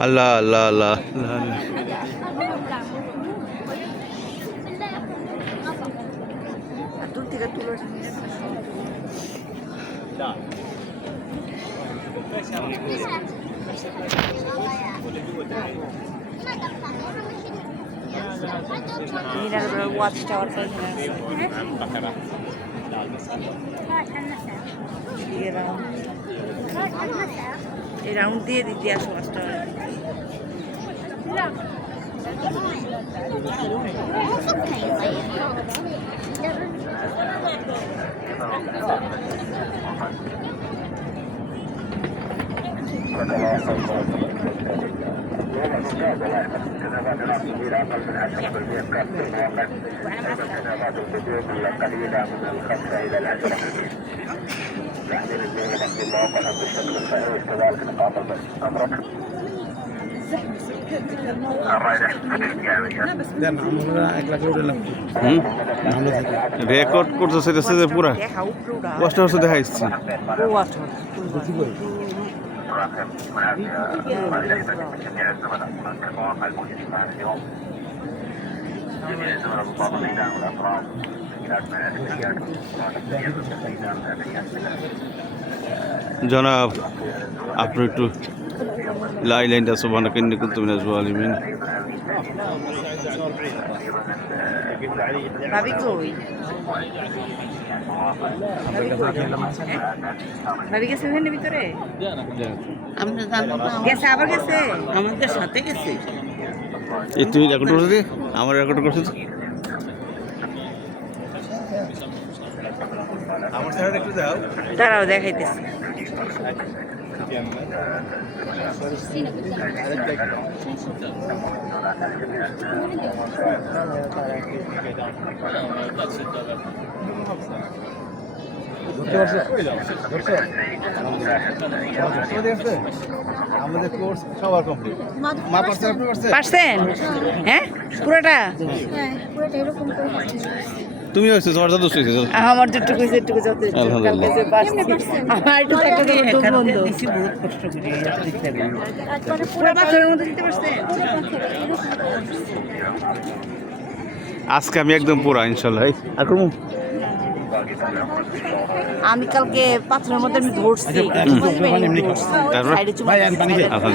আল্লাহ আল্লাহ আল্লাহ দূর থেকে তুলে ওয়াচ টাওয়ার এই রাউন্ড দিয়ে দিতে আসো ওয়াচ টাওয়ার রেকর্ড করতেছে যে পুরা কষ্ট হচ্ছে দেখা যাচ্ছে জনাব আপনি একটু লাইনটা সুবহানাকা ইন্নী কুনতু মিনাজ জালিমিন ভাবি কই ভাবি গেছে ওখানে ভিতরে আমরা জানবো না গেছে আবার গেছে আমাদের সাথে গেছে এই তুই রেকর্ড করছিস আমার রেকর্ড করছিস আমার সাইড একটু দাও দাঁড়াও দেখাইতেছি আমাদের কোর্স সবার কমপ্লিট পারছেন হ্যাঁ পুরোটা তুমি হয়েছে তোমার যত হয়েছে আমার যেটুকু যেটুকু যত আলহামদুলিল্লাহ আমার একটু একটা বন্ধ বহুত কষ্ট করে পুরো পাথরের মধ্যে দিতে পারছেন আজকে আমি একদম পুরা ইনশাআল্লাহ আর কোন আমি কালকে পাথরের মধ্যে আমি ধরছি তারপর